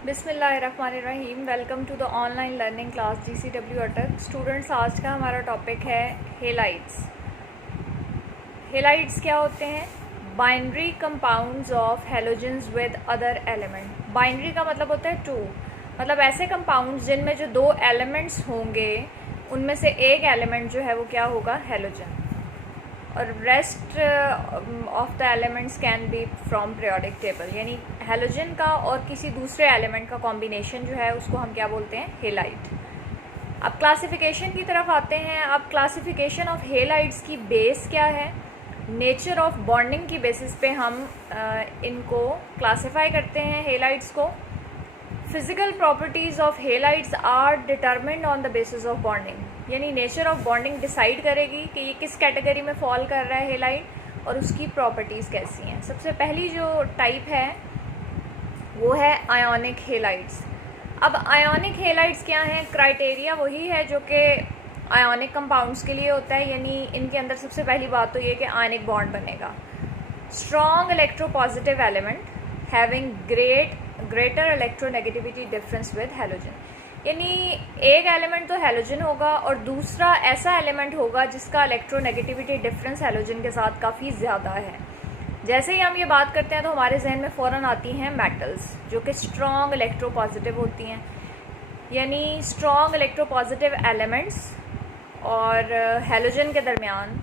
बिस्मिल्लाहिर्रहमानिर्रहीम। Welcome to the online learning class GCW Attock. Students, आज का हमारा टॉपिक है हेलाइड्स। हेलाइड्स क्या होते हैं? Binary compounds of halogens with other element. Binary का मतलब होता है टू, मतलब ऐसे कंपाउंड्स जिनमें जो दो एलिमेंट्स होंगे उनमें से एक एलिमेंट जो है वो क्या होगा? हेलोजन, और rest of the elements can be from periodic table. यानी हेलोजन का और किसी दूसरे एलिमेंट का कॉम्बिनेशन जो है उसको हम क्या बोलते हैं? हेलाइड। अब क्लासिफिकेशन की तरफ आते हैं। अब क्लासिफिकेशन ऑफ हेलाइड्स की बेस क्या है? नेचर ऑफ बॉन्डिंग की बेसिस पे हम इनको क्लासिफाई करते हैं हेलाइड्स को। Physical properties of halides are determined on the basis of bonding. यानी नेचर ऑफ बॉन्डिंग डिसाइड करेगी कि ये किस कैटेगरी में फॉल कर रहा है हेलाइड, और उसकी प्रॉपर्टीज़ कैसी हैं। सबसे पहली जो टाइप है वो है आयोनिक हेलाइड्स। अब आयोनिक हेलाइड्स क्या हैं? क्राइटेरिया वही है जो कि आयोनिक कंपाउंड्स के लिए होता है। यानी इनके अंदर सबसे पहली बात तो ये कि आयनिक बॉन्ड बनेगा। Strong electropositive element having greater electronegativity difference with halogen. यानी एक एलिमेंट तो हेलोजन होगा और दूसरा ऐसा एलिमेंट होगा जिसका इलेक्ट्रोनेगेटिविटी डिफरेंस हेलोजन के साथ काफ़ी ज़्यादा है। जैसे ही हम ये बात करते हैं तो हमारे जहन में फ़ौरन आती हैं मेटल्स जो कि स्ट्रॉन्ग इलेक्ट्रोपॉजिटिव होती हैं। यानी स्ट्रॉन्ग इलेक्ट्रोपॉजिटिव एलिमेंट्स और हेलोजन के दरमियान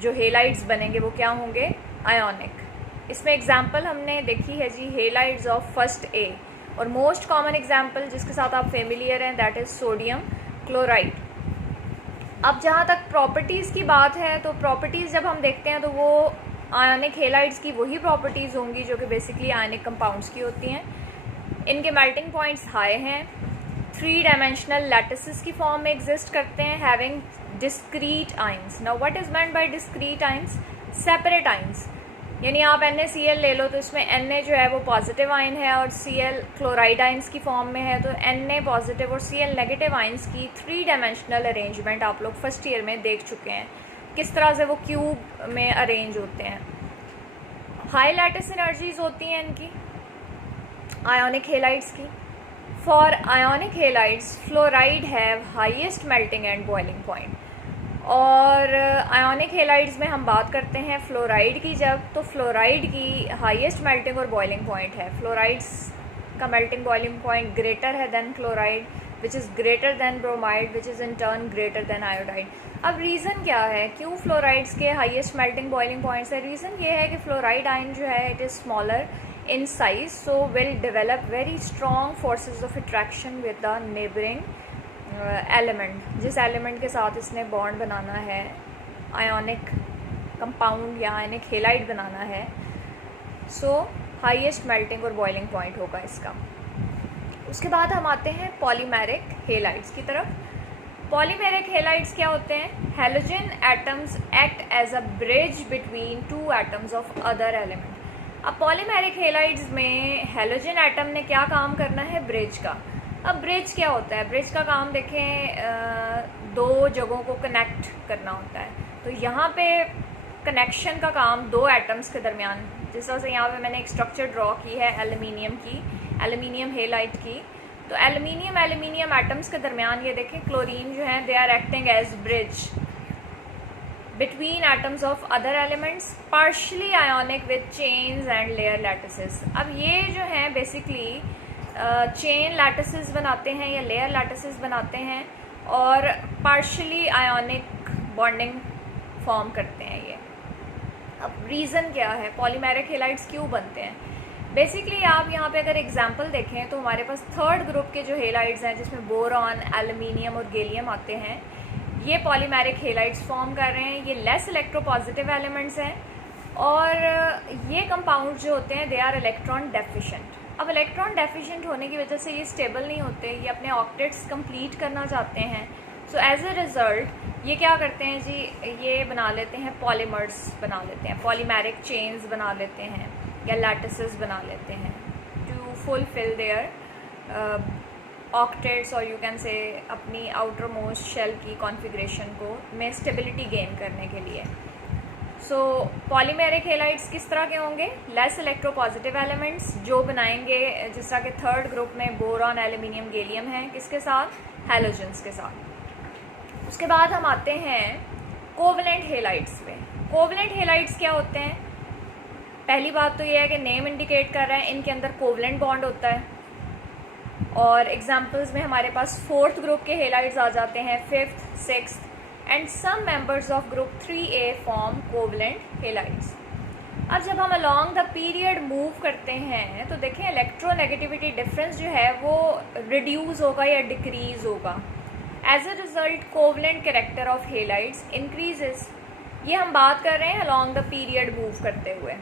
जो हेलाइड्स बनेंगे वो क्या होंगे? आयोनिक। इसमें एग्जाम्पल हमने देखी है जी, हेलाइड्स ऑफ फर्स्ट ए, और मोस्ट कॉमन एग्जाम्पल जिसके साथ आप फेमिलियर हैं दैट इज़ सोडियम क्लोराइड। अब जहाँ तक प्रॉपर्टीज़ की बात है तो प्रॉपर्टीज़ जब हम देखते हैं तो वो आयनिक हेलाइड्स की वही प्रॉपर्टीज़ होंगी जो कि बेसिकली आयनिक कंपाउंड्स की होती हैं। इनके मेल्टिंग पॉइंट्स हाई हैं, 3 डायमेंशनल लैटिसेस की फॉर्म में एग्जिस्ट करते हैं, having discrete ions. Now what is meant by discrete ions? Separate ions. यानी आप NaCl ले लो तो इसमें Na जो है वो पॉजिटिव आइन है और Cl क्लोराइड आइंस की फॉर्म में है, तो Na पॉजिटिव और Cl नेगेटिव आइंस की 3 डायमेंशनल अरेंजमेंट आप लोग फर्स्ट ईयर में देख चुके हैं, किस तरह से वो क्यूब में अरेंज होते हैं। हाई लैटिस एनर्जीज होती हैं इनकी आयोनिक हेलाइड्स की। For ionic halides fluoride have highest melting and boiling point. और आयोनिक हेलाइड्स में हम बात करते हैं फ्लोराइड की जब, तो फ्लोराइड की हाईएस्ट मेल्टिंग और बॉइलिंग पॉइंट है। फ्लोराइड्स का मेल्टिंग बॉइलिंग पॉइंट ग्रेटर है than chloride, which is greater than bromide, which is in turn greater than iodide. अब रीज़न क्या है क्यों फ्लोराइड्स के हाईएस्ट मेल्टिंग बॉइलिंग पॉइंट्स है? रीज़न ये है कि फ्लोराइड आयन जो है it is smaller in size, so will develop very strong forces of attraction with the neighbouring element. जिस एलिमेंट के साथ इसने बॉन्ड बनाना है, आयोनिक कंपाउंड या आयोनिक हेलाइड बनाना है, सो हाईएस्ट मेल्टिंग और बॉइलिंग पॉइंट होगा इसका। उसके बाद हम आते हैं पॉलीमेरिक हेलाइड्स की तरफ। पॉलीमेरिक हेलाइड्स क्या होते हैं? Halogen atoms act as a bridge between 2 atoms of other element. अब पॉलीमेरिक हेलाइड्स में हेलोजन एटम ने क्या काम करना है? ब्रिज का। अब ब्रिज क्या होता है? ब्रिज का काम देखें, 2 जगहों को कनेक्ट करना होता है। तो यहाँ पे कनेक्शन का काम 2 एटम्स के दरमियान, जिस तरह से यहाँ पे मैंने एक स्ट्रक्चर ड्रॉ की है एल्यूमिनियम की, एल्यूमिनियम हेलाइड की, तो एल्यूमिनियम एटम्स के दरमियान ये देखें क्लोरीन जो है they are acting as bridge between atoms of other elements, partially ionic with chains and layer lattices. अब ये जो हैं बेसिकली चेन लैटिसेस बनाते हैं या लेयर लैटिसेस बनाते हैं और पार्शली आयोनिक बॉन्डिंग फॉर्म करते हैं ये। अब रीज़न क्या है पॉलीमेरिक हेलाइड्स क्यों बनते हैं? बेसिकली आप यहाँ पे अगर एग्जांपल देखें तो हमारे पास 3rd ग्रुप के जो हेलाइड्स हैं जिसमें बोरॉन, एल्यूमिनियम और गैलियम आते हैं, ये पॉलीमेरिक हेलाइड्स फॉर्म कर रहे हैं। ये लेस इलेक्ट्रोपॉजिटिव एलिमेंट्स हैं और ये कंपाउंड जो होते हैं दे आर इलेक्ट्रॉन डेफिशिएंट। अब इलेक्ट्रॉन डेफिशिएंट होने की वजह से ये स्टेबल नहीं होते, ये अपने ऑक्टेट्स कंप्लीट करना चाहते हैं। सो एज अ रिज़ल्ट ये क्या करते हैं जी, ये बना लेते हैं पॉलीमर्स बना लेते हैं, पॉलीमेरिक चेन्स बना लेते हैं या लैटिसेस बना लेते हैं टू फुलफिल देयर ऑक्टेट्स, और यू कैन से अपनी आउटर मोस्ट शेल की कॉन्फ़िगरेशन को में स्टेबिलिटी गेन करने के लिए। सो पॉलीमेरिक हेलाइड्स किस तरह के होंगे? लेस इलेक्ट्रोपॉजिटिव एलिमेंट्स जो बनाएंगे, जिस तरह के थर्ड ग्रुप में बोरॉन, एल्यूमिनियम, गैलियम है, किसके साथ? हैलोजेंस के साथ। उसके बाद हम आते हैं कोवलेंट हेलाइड्स पे। कोवलेंट हेलाइड्स क्या होते हैं? पहली बात तो ये है कि नेम इंडिकेट कर रहा है, इनके अंदर कोवलेंट बॉन्ड होता है। और एग्जांपल्स में हमारे पास फोर्थ ग्रुप के हेलाइड्स आ जाते हैं, fifth, sixth and some members of group 3A form covalent halides. अब जब हम अलोंग द पीरियड मूव करते हैं तो देखें इलेक्ट्रोनेगेटिविटी डिफरेंस जो है वो रिड्यूस होगा या डिक्रीज होगा। As a result covalent character of halides increases. ये हम बात कर रहे हैं अलोंग द पीरियड मूव करते हुए।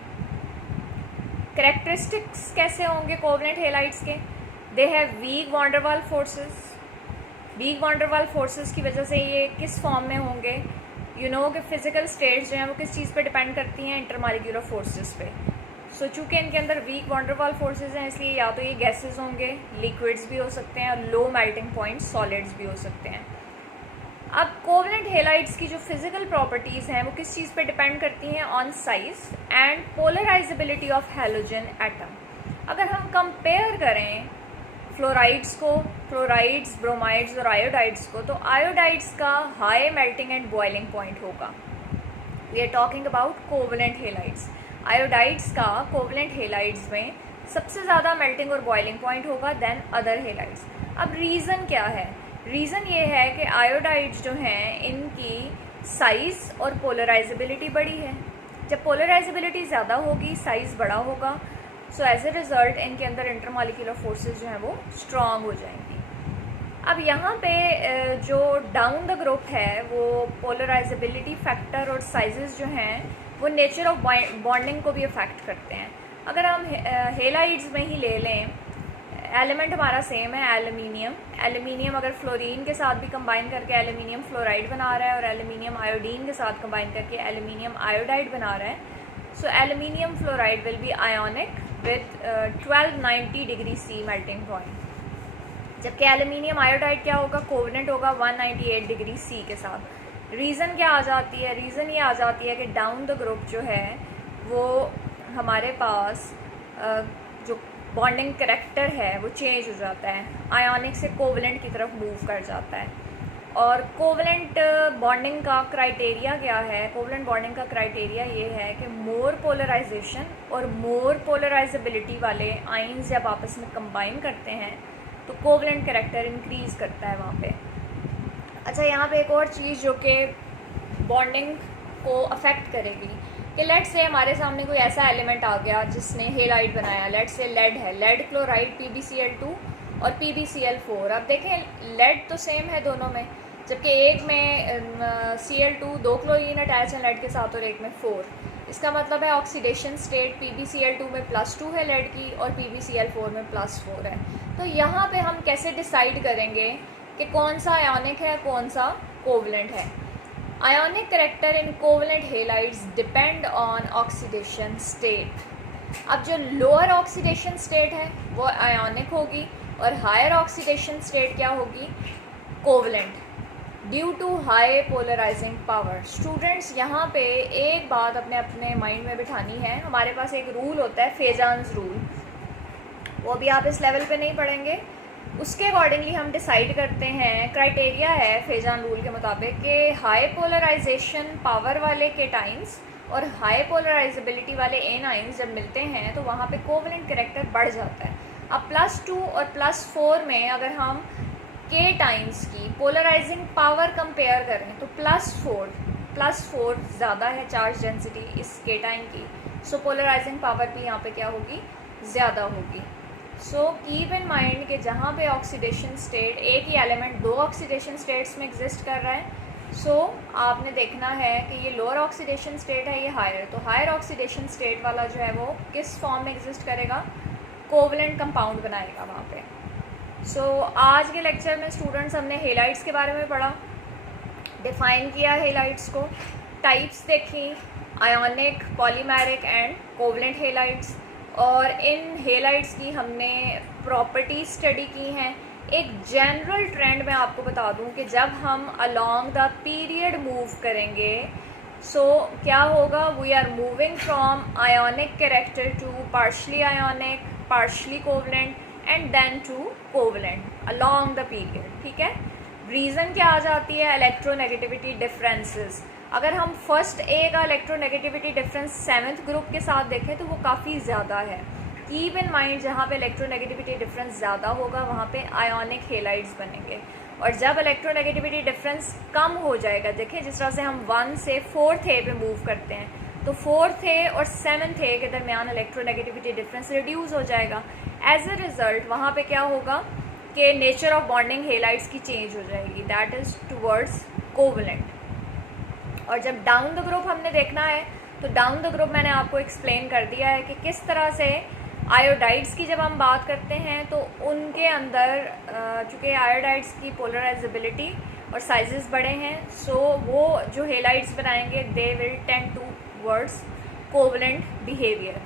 कैरेक्टरिस्टिक्स कैसे होंगे कोवलेंट हेलाइड्स के? They have weak van der Waals forces. Weak van der Waals forces की वजह से ये किस फॉर्म में होंगे? यू नो कि फिजिकल स्टेट्स जो हैं वो किस चीज़ पे डिपेंड करती हैं? इंटरमॉलिक्यूलर फोर्सेस पे। सो चूँकि इनके अंदर weak van der Waals forces हैं, इसलिए या तो ये गैसेज होंगे, लिक्विड्स भी हो सकते हैं, और लो मेल्टिंग पॉइंट सॉलिड्स भी हो सकते हैं। अब कोवलेंट हेलाइड्स की जो फिजिकल प्रॉपर्टीज़ हैं वो किस चीज़ पे डिपेंड करती हैं? On size and polarisability of halogen atom. अगर हम कंपेयर करें फ्लोराइड्स को, फ्लोराइड्स, ब्रोमाइड्स और आयोडाइड्स को, तो आयोडाइड्स का high melting and boiling point होगा। We are talking about covalent halides. Iodides का कोवलेंट हेलाइड्स में सबसे ज़्यादा मेल्टिंग और बॉइलिंग पॉइंट होगा देन अदर हेलाइड्स। अब रीज़न क्या है? रीज़न ये है कि आयोडाइड्स जो हैं इनकी साइज़ और पोलराइजेबिलिटी बड़ी है। जब पोलराइजेबिलिटी ज़्यादा होगी, साइज़ बड़ा होगा, सो एज ए रिज़ल्ट इनके अंदर इंटरमॉलिक्यूलर फोर्सेस जो हैं वो स्ट्रॉन्ग हो जाएंगी। अब यहाँ पे जो डाउन द ग्रुप है वो पोलराइजेबिलिटी फैक्टर और साइजेस जो हैं वो नेचर ऑफ बॉन्डिंग को भी अफेक्ट करते हैं। अगर हम हेलाइड्स में ही ले लें, एलिमेंट हमारा सेम है एल्यूमिनियम। एल्यूमिनियम अगर फ्लोरीन के साथ भी कंबाइन करके एल्यूमिनियम फ्लोराइड बना रहा है और एल्यूमिनियम आयोडीन के साथ कंबाइन करके एल्यूमिनियम आयोडाइड बना रहा है, so aluminium fluoride will be ionic with 1290 degree C melting point, जबकि एल्यूमिनियम आयोडाइड क्या होगा? कोवलेंट होगा 198 डिग्री C के साथ। रीज़न क्या आ जाती है? रीज़न ये आ जाती है कि डाउन द ग्रुप जो है वो हमारे पास जो बॉन्डिंग करेक्टर है वो चेंज हो जाता है, आयोनिक से कोवलेंट की तरफ मूव कर जाता है। और कोवलेंट बॉन्डिंग का क्राइटेरिया क्या है? कोवलेंट बॉन्डिंग का क्राइटेरिया ये है कि मोर पोलराइजेशन और मोर पोलराइजेबिलिटी वाले आयंस जब आपस में कंबाइन करते हैं तो कोवलेंट कैरेक्टर इंक्रीज करता है वहाँ पे। अच्छा, यहाँ पे एक और चीज़ जो कि बॉन्डिंग को अफेक्ट करेगी कि लेट से हमारे सामने कोई ऐसा एलिमेंट आ गया जिसने हेलाइड बनाया, लेट से लेड है, लेड क्लोराइड PbCl2 और PbCl4। अब देखें लेड तो सेम है दोनों में, जबकि एक में Cl2 2 क्लोरीन अटैच है लेड के साथ और एक में 4। इसका मतलब है ऑक्सीडेशन स्टेट PbCl2 में +2 है लेड की और PbCl4 में +4 है। तो यहाँ पे हम कैसे डिसाइड करेंगे कि कौन सा आयोनिक है, कौन सा कोवलेंट है? Ionic character in covalent halides depend on oxidation state. अब जो लोअर ऑक्सीडेशन स्टेट है वो आयोनिक होगी और हायर ऑक्सीडेशन स्टेट क्या होगी? Covalent, due to high polarising power. Students यहाँ पे एक बात अपने अपने माइंड में बिठानी है, हमारे पास एक रूल होता है फेजान्स रूल, वो भी आप इस लेवल पे नहीं पढ़ेंगे। उसके अकॉर्डिंगली हम डिसाइड करते हैं, क्राइटेरिया है फेजान रूल के मुताबिक कि हाई पोलराइजेशन पावर वाले केटाइंस और हाई पोलराइजेबिलिटी वाले एनाइंस जब मिलते हैं तो वहाँ पे कोवलेंट कैरेक्टर बढ़ जाता है। अब +2 और +4 में अगर हम केटाइंस की पोलराइजिंग पावर कंपेयर करें तो +4 ज़्यादा है चार्ज डेंसिटी इस केटाइन की, सो पोलराइजिंग पावर भी यहाँ पे क्या होगी? ज़्यादा होगी। सो कीप इन माइंड कि जहाँ पे ऑक्सीडेशन स्टेट, एक ही एलिमेंट 2 ऑक्सीडेशन स्टेट्स में एग्जिस्ट कर रहा है, सो आपने देखना है कि ये लोअर ऑक्सीडेशन स्टेट है, ये हायर। तो हायर ऑक्सीडेशन स्टेट वाला जो है वो किस फॉर्म में एग्जिस्ट करेगा? कोवलेंट कंपाउंड बनाएगा वहाँ पे। सो आज के लेक्चर में स्टूडेंट्स हमने हेलाइड्स के बारे में पढ़ा, डिफ़ाइन किया हेलाइड्स को, टाइप्स देखी, ionic, polymeric and covalent halides, और इन हेलाइड्स की हमने प्रॉपर्टीज स्टडी की हैं। एक जनरल ट्रेंड मैं आपको बता दूं कि जब हम अलोंग द पीरियड मूव करेंगे, सो क्या होगा, we are moving from ionic character to partially ionic, partially covalent and then to covalent along the period, ठीक है। रीज़न क्या आ जाती है, इलेक्ट्रोनेगेटिविटी डिफरेंसेस। अगर हम फर्स्ट ए का इलेक्ट्रोनेगेटिविटी डिफरेंस 7th ग्रुप के साथ देखें तो वो काफ़ी ज़्यादा है। कीप इन माइंड, जहाँ पे इलेक्ट्रोनेगेटिविटी डिफरेंस ज़्यादा होगा वहाँ पे आयोनिक हेलाइड्स बनेंगे, और जब इलेक्ट्रोनेगेटिविटी डिफरेंस कम हो जाएगा, देखिए जिस तरह से हम 1 से 4th ए पे मूव करते हैं, तो 4th ए और 7th ए के दरमियान इलेक्ट्रोनेगेटिविटी डिफरेंस रिड्यूस हो जाएगा। एज अ रिज़ल्ट वहाँ पे क्या होगा कि नेचर ऑफ बॉन्डिंग हेलाइड्स की चेंज हो जाएगी, दैट इज़ टुवर्ड्स कोवलेंट। और जब डाउन द ग्रुप हमने देखना है तो डाउन द ग्रुप मैंने आपको एक्सप्लेन कर दिया है कि किस तरह से आयोडाइड्स की जब हम बात करते हैं तो उनके अंदर चूँकि आयोडाइड्स की पोलराइजेबिलिटी और साइजेस बड़े हैं, सो वो जो हेलाइड्स बनाएंगे they will tend towards covalent behaviour,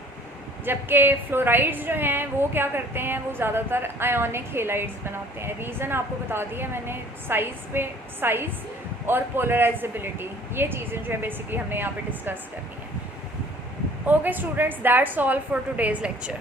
जबकि फ्लोराइड्स जो हैं वो क्या करते हैं, वो ज़्यादातर आयोनिक हेलाइड्स बनाते हैं। रीज़न आपको बता दिया मैंने, साइज़ और पोलराइजेबिलिटी, ये चीज़ें जो है बेसिकली हमें यहाँ पे डिस्कस करनी है। Okay students, that's all for today's lecture.